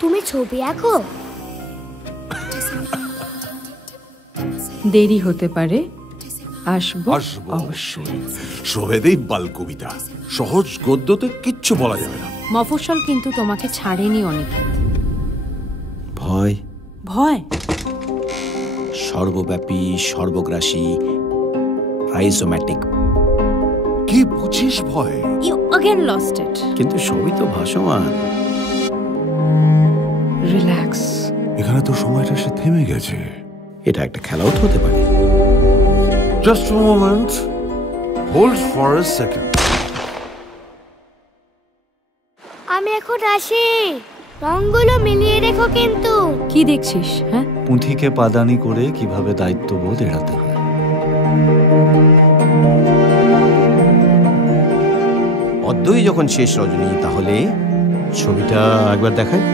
তুমি ছবি আঁকো? দেরি হতে পারে, আসবো আসবো অবশ্যই। শোভেদেই বাল কবিতা, সহজ গদ্যতে কিচ্ছু বলা যাবে না। মফস্বল কিন্তু তোমাকে ছাড়েনি অনেক। ভয় ভয়? সর্বব্যাপী, সর্বগ্রাসী, রাইজোম্যাটিক। কি বুঝিস ভয়? You again lost it. কিন্তু সবই তো ভাসমান। রিল্যাক্স। এখানে তো সময়টা এসে থেমে গেছে। এটা একটা খেলাও তো হতে পারে। Just a moment, hold for a second. আমি এখন আসি, রঙগুলো মিলিয়ে রেখো কিন্তু। কি দেখছিস? হ্যাঁ, পুঁথিকে পাদানি করে কিভাবে দায়িত্ববোধ এড়াতে হয়। অদ্যই যখন শেষ রজনী, তাহলে ছবিটা একবার দেখায়।